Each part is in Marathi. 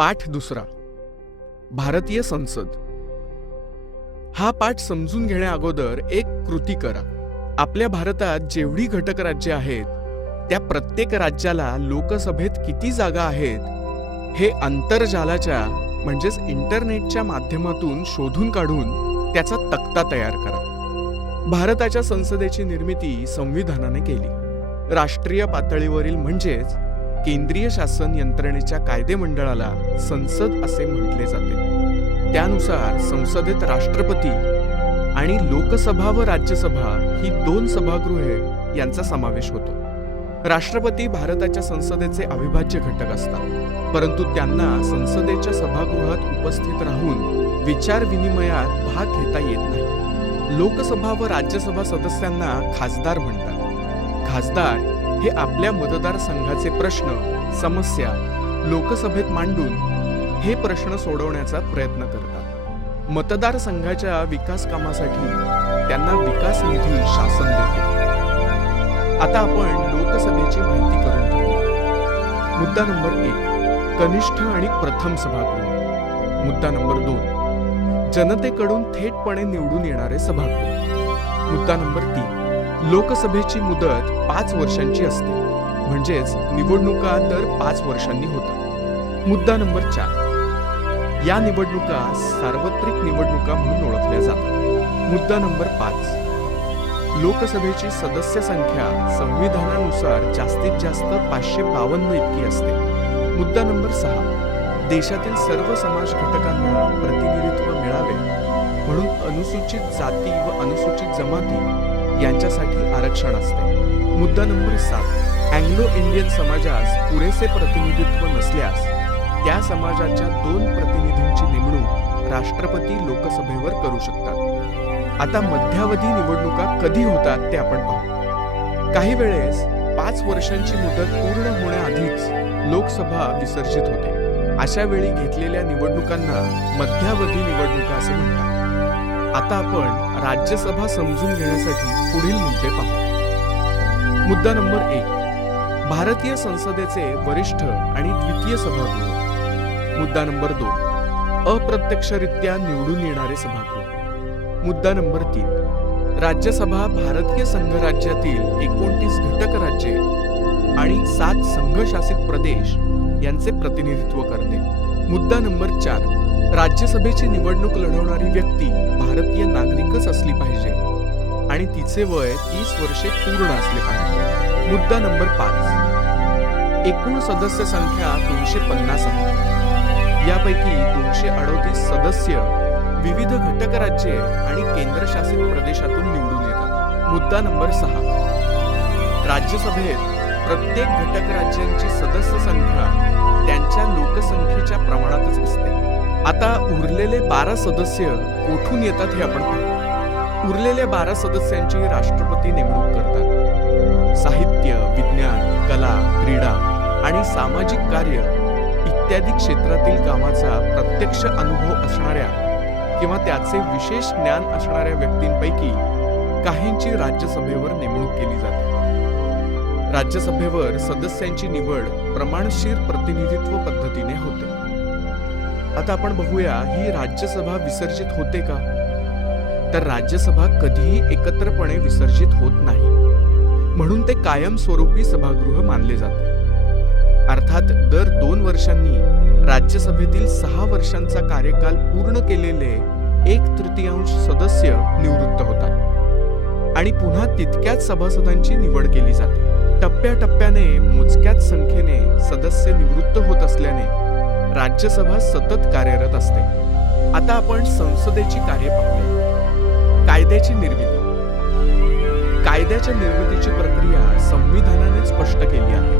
पाठ दुसरा, भारतीय संसद. हा पाठ समजून घेण्या अगोदर एक कृती करा. आपल्या भारतात जेवढी घटक राज्ये आहेत त्या प्रत्येक राज्याला लोकसभेत किती जागा आहेत हे आंतरजालाच्या म्हणजेच इंटरनेटच्या माध्यमातून शोधून काढून त्याचा तक्ता तयार करा. भारताच्या संसदेची निर्मिती संविधानाने केली. राष्ट्रीय पातळीवरील म्हणजेच केंद्रीय शासन यंत्रणेच्या कायदेमंडळाला संसद असे म्हटले जाते. त्यानुसार संसदेत राष्ट्रपती आणि लोकसभा व राज्यसभा ही दोन सभागृहे यांचा समावेश होतो. राष्ट्रपती भारताच्या संसदेचे अविभाज्य घटक असतात, परंतु त्यांना संसदेच्या सभागृहात उपस्थित राहून विचार विनिमयात भाग घेता येत नाही. लोकसभा व राज्यसभा सदस्यांना खासदार म्हणतात. खासदार हे आपल्या मतदारसंघाचे प्रश्न, समस्या लोकसभेत मांडून हे प्रश्न सोडवण्याचा प्रयत्न करतात. मतदारसंघाच्या विकास कामासाठी त्यांना विकास निधी शासन देते. आता आपण लोकसभेची माहिती करून घेऊ. मुद्दा नंबर 1, कनिष्ठ आणि प्रथम सभागृह. मुद्दा नंबर 2, जनतेकडून थेटपणे निवडून येणारे सभागृह. मुद्दा नंबर 3, लोकसभेची मुदत 5 वर्षांची असते, म्हणजेच निवडणुका दर 5 वर्षांनी होतात. मुद्दा नंबर 4, या निवडणुका सार्वत्रिक निवडणुका म्हणून ओळखल्या जातात. मुद्दा नंबर 5, लोकसभेची सदस्य संख्या संविधानानुसार जास्तीत जास्त 552 इतकी असते. मुद्दा नंबर 6, देशातील सर्व समाज घटकांना प्रतिनिधित्व मिळावे म्हणून अनुसूचित जाती व अनुसूचित जमाती यांच्यासाठी आरक्षण असते. मुद्दा नंबर 7, अँग्लो इंडियन समाजास पुरेसे प्रतिनिधित्व नसल्यास त्या समाजाच्या 2 प्रतिनिधींची नेमणूक राष्ट्रपती लोकसभेवर करू शकतात. आता मध्यावधी निवडणुका कधी होतात ते आपण पाहू. काही वेळेस 5 वर्षांची मुदत पूर्ण होण्याआधीच लोकसभा विसर्जित होते. अशा वेळी घेतलेल्या निवडणुकांना मध्यावधी निवडणुका असे म्हणतात. आता आपण राज्यसभा समजून घेण्यासाठी पुढील मुद्दे पाहू. मुद्दा नंबर 1, भारतीय संसदेचे वरिष्ठ आणि द्वितीय सभागृह. मुद्दा नंबर 2, अप्रत्यक्षरित्या निवडून येणारे सभागृह. मुद्दा नंबर 3, राज्यसभा भारतीय संघराज्यातील 29 घटक राज्ये आणि 7 संघशासित प्रदेश यांचे प्रतिनिधित्व करते. मुद्दा नंबर 4, राज्यसभेची निवडणूक लढवणारी व्यक्ती भारतीय नागरिकच असली पाहिजे आणि तिचे वय 30 वर्षे पूर्ण असले पाहिजे. मुद्दा नंबर 5, एकूण सदस्य संख्या 250 आहे. यापैकी 238 सदस्य विविध घटक राज्ये आणि केंद्रशासित प्रदेशातून निवडून येतात. मुद्दा नंबर 6, राज्यसभेत प्रत्येक घटक राज्यांची सदस्य संख्या त्यांच्या लोकसंख्येच्या प्रमाणातच असते. आता उरलेले 12 सदस्य कोठून येतात हे आपण पाहू. उरलेल्या 12 सदस्यांची राष्ट्रपती नेमणूक करतात. साहित्य, विज्ञान, कला, क्रीडा आणि सामाजिक कार्य इत्यादी क्षेत्रातील कामाचा प्रत्यक्ष अनुभव असणाऱ्या किंवा त्याचे विशेष ज्ञान असणाऱ्या व्यक्तींपैकी काहींची राज्यसभेवर नेमणूक केली जाते. राज्यसभेवर सदस्यांची निवड प्रमाणशीर प्रतिनिधित्व पद्धतीने होते. आता आपण बघूया, ही राज्यसभा विसर्जित होते का? तर राज्यसभा कधीही एकत्रपणे विसर्जित होत नाही, म्हणून ते कायमस्वरूपी सभागृह मानले जाते. अर्थात दर 2 वर्षांनी राज्यसभेतील 6 वर्षांचा कार्यकाल पूर्ण केलेले 1/3 सदस्य निवृत्त होतात आणि पुन्हा तितक्याच सभासदांची निवड केली जाते. टप्प्याटप्प्याने मोजक्याच संख्येने सदस्य निवृत्त होत असल्याने राज्यसभा सतत कार्यरत असते. आता आपण संसदेची कार्ये पाहूया. कायद्याची निर्मिती. कायद्याच्या निर्मितीची प्रक्रिया संविधानाने स्पष्ट केली आहे.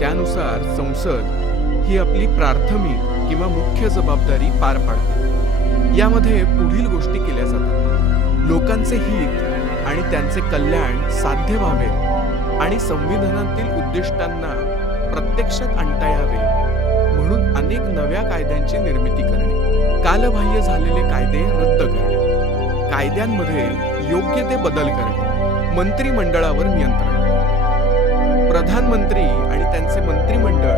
त्यानुसार संसद ही आपली प्राथमिक किंवा मुख्य जबाबदारी पार पाडते. यामध्ये पुढील गोष्टी केल्या जातात. लोकांचे हित आणि त्यांचे कल्याण साध्य व्हावे आणि संविधानातील उद्दिष्टांना प्रत्यक्षात आणता यावे म्हणून अनेक नव्या कायद्यांची निर्मिती करणे. कालबाह्य झालेले कायदे रद्द करणे. कायद्यांमध्ये योग्य ते बदल करणे. मंत्रिमंडळावर नियंत्रण. प्रधानमंत्री आणि त्यांचे मंत्रिमंडळ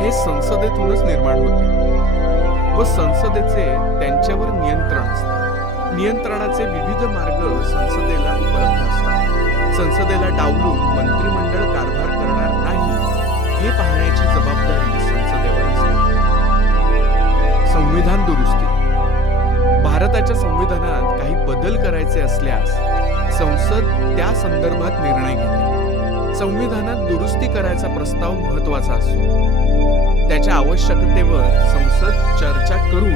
हे हे संसदेतूनच निर्माण होते व संसदेचे त्यांच्यावर नियंत्रण असते. नियंत्रणाचे विविध मार्ग संसदेला उपलब्ध असतात. संसदेला डावलून मंत्रिमंडळ कारभार करणार नाही हे पाहण्याची जबाबदारी संसदेवर असते. संविधान दुरुस्ती. भारताच्या संविधानात काही बदल करायचे असल्यास संसद त्या संदर्भात निर्णय घेते. संविधानात दुरुस्ती करायचा प्रस्ताव महत्त्वाचा असतो. त्याच्या आवश्यकतेवर संसद चर्चा करून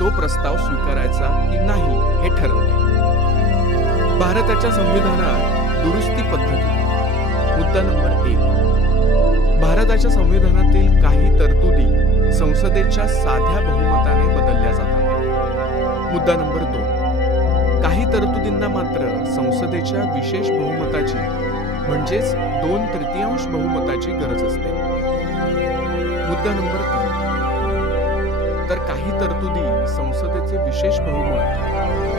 तो प्रस्ताव स्वीकारायचा की नाही हे ठरवते. भारताच्या संविधानात दुरुस्ती पद्धती. मुद्दा नंबर 1. भारताच्या संविधानातील काही तरतुदी संसदेच्या साध्या बहुमताने बदलल्या जातात. मुद्दा नंबर 2. काही तरतुदींना मात्र संसदेच्या विशेष बहुमताची म्हणजेच 2/3 बहुमताची गरज असते. मुद्दा नंबर 3. तर काही तरतुदी संसदेचे विशेष बहुमत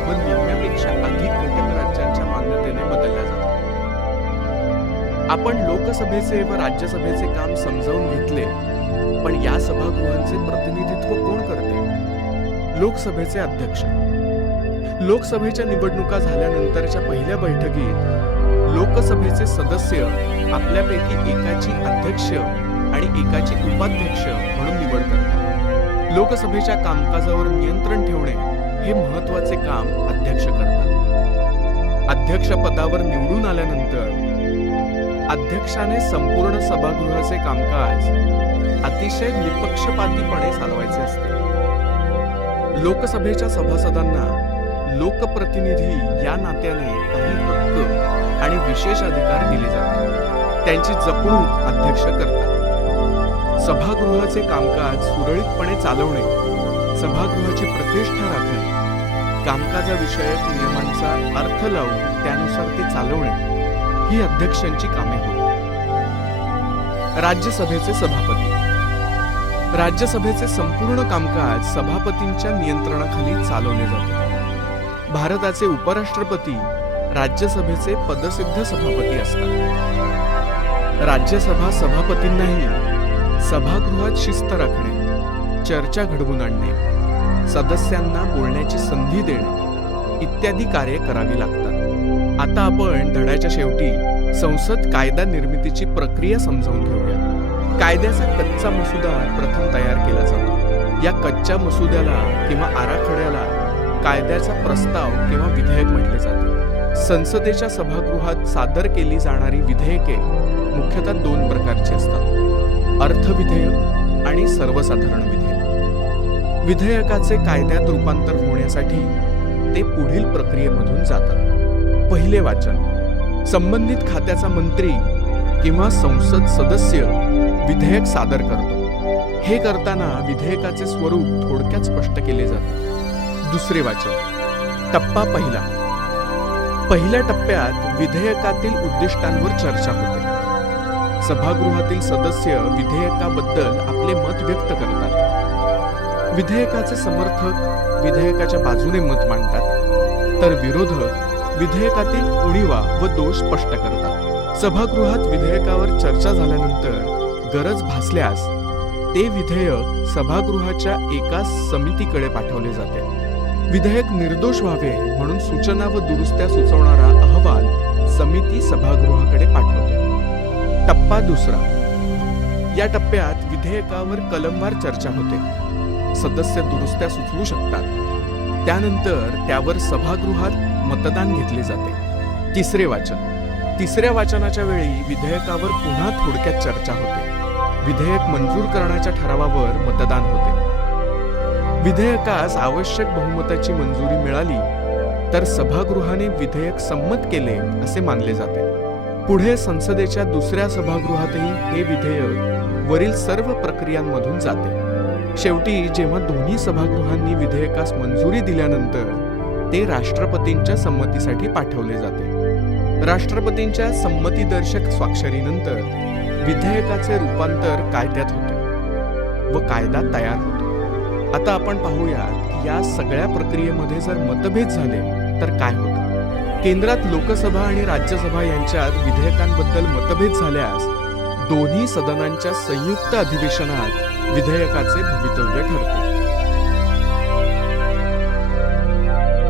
व निम्म्यापेक्षा अधिक घटक राज्यांच्या मान्यतेने बदलल्या जातात. आपण लोकसभेचे व राज्यसभेचे काम समजावून घेतले, पण या सभागृहांचे प्रतिनिधित्व कोण करते? लोकसभेचे अध्यक्ष. लोकसभेच्या निवडणुका झाल्यानंतरच्या पहिल्या बैठकीत लोकसभेचे सदस्य आपल्यापैकी एकाची अध्यक्ष आणि एकाची उपाध्यक्ष म्हणून निवड करतात. लोकसभेच्या कामकाजावर नियंत्रण ठेवणे हे महत्त्वाचे काम अध्यक्ष करतात. अध्यक्ष पदावर निवडून आल्यानंतर अध्यक्षाने संपूर्ण सभागृहाचे कामकाज अतिशय निपक्षपातीपणे चालवायचे असते. लोकसभेच्या सभासदांना लोकप्रतिनिधी या नात्याने काही हक्क आणि विशेष अधिकार दिले जातात. त्यांची जपणूक अध्यक्ष करतात. सभागृहाचे कामकाज सुरळीतपणे चालवणे, सभागृहाची प्रतिष्ठा राखणे, कामकाजाविषयक नियमांचा अर्थ लावून त्यानुसार ते चालवणे ही अध्यक्षांची कामे होत. राज्यसभेचे सभापती. राज्यसभेचे संपूर्ण कामकाज सभापतींच्या नियंत्रणाखाली चालवले जाते. भारताचे उपराष्ट्रपती राज्यसभेचे पदसिद्ध सभापती असतात. राज्यसभा सभापतींनाही सभागृहात शिस्त राखणे, चर्चा घडवून आणणे, सदस्यांना बोलण्याची संधी देणे इत्यादी कार्ये करावी लागतात. आता आपण धड्याच्या शेवटी संसद कायदा निर्मितीची प्रक्रिया समजावून घेऊया. कायद्याचा कच्चा मसुदा प्रथम तयार केला जातो. या कच्च्या मसुद्याला किंवा आराखड्याला कायद्याचा प्रस्ताव किंवा विधेयक म्हटले जाते. संसदेच्या सभागृहात सादर केली जाणारी विधेयके मुख्यतः 2 प्रकारची असतात: अर्थविधेयक आणि सर्वसाधारण विधेयक. विधेयकाचे कायद्यात रूपांतर होण्यासाठी ते पुढील प्रक्रियेमधून जातात. पहिले वाचन. संबंधित खात्याचा मंत्री किंवा संसद सदस्य विधेयक सादर करतो. हे करताना विधेयकाचे स्वरूप थोडक्यात स्पष्ट केले जाते. दुसरे वाचन. टप्पा पहिला. पहिल्या टप्प्यात विधेयकातील उद्दिष्टांवर चर्चा होते. सभागृहातील सदस्य विधेयकाबद्दल आपले मत व्यक्त करतात. विधेयकाचे समर्थक विधेयकाच्या बाजूने मत मांडतात, तर विरोधक विधेयकातील उणीवा व दोष स्पष्ट करतात. सभागृहात विधेयकावर चर्चा झाल्यानंतर गरज भासल्यास ते विधेयक सभागृहाच्या एका समितीकडे पाठवले जाते. विधेयक निर्दोष व्हावे म्हणून सूचना व दुरुस्त्या सुचवणारा अहवाल समिती सभागृहाकडे पाठवते. टप्पा दुसरा. या टप्प्यात विधेयकावर कलमवार चर्चा होते. सदस्य दुरुस्त्या सुचवू शकतात. त्यानंतर त्यावर सभागृहात मतदान घेतले जाते. तिसरे वाचन. तिसऱ्या वाचनाच्या वेळी विधेयकावर पुन्हा थोडक्यात चर्चा होते. विधेयक मंजूर करण्याच्या ठरावावर मतदान होते. विधेयकास आवश्यक बहुमताची मंजुरी मिळाली तर सभागृहाने विधेयक संमत केले असे मानले जाते. पुढे संसदेच्या दुसऱ्या सभागृहातही हे विधेयक वरील सर्व प्रक्रियांमधून जाते. शेवटी जेव्हा दोन्ही सभागृहांनी विधेयकास मंजुरी दिल्यानंतर ते राष्ट्रपतींच्या संमतीसाठी पाठवले जाते. राष्ट्रपतींच्या संमतीदर्शक स्वाक्षरीनंतर विधेयकाचे रूपांतर कायद्यात होते व कायदा तयार होतो. आता आपण पाहूया की या सगळ्या प्रक्रियेमध्ये जर मतभेद झाले तर काय होतं. केंद्रात लोकसभा आणि राज्यसभा यांच्यात विधेयकांबद्दल मतभेद झाल्यास दोन्ही सदनांच्या संयुक्त अधिवेशनात विधेयकाचे भवितव्य ठरते.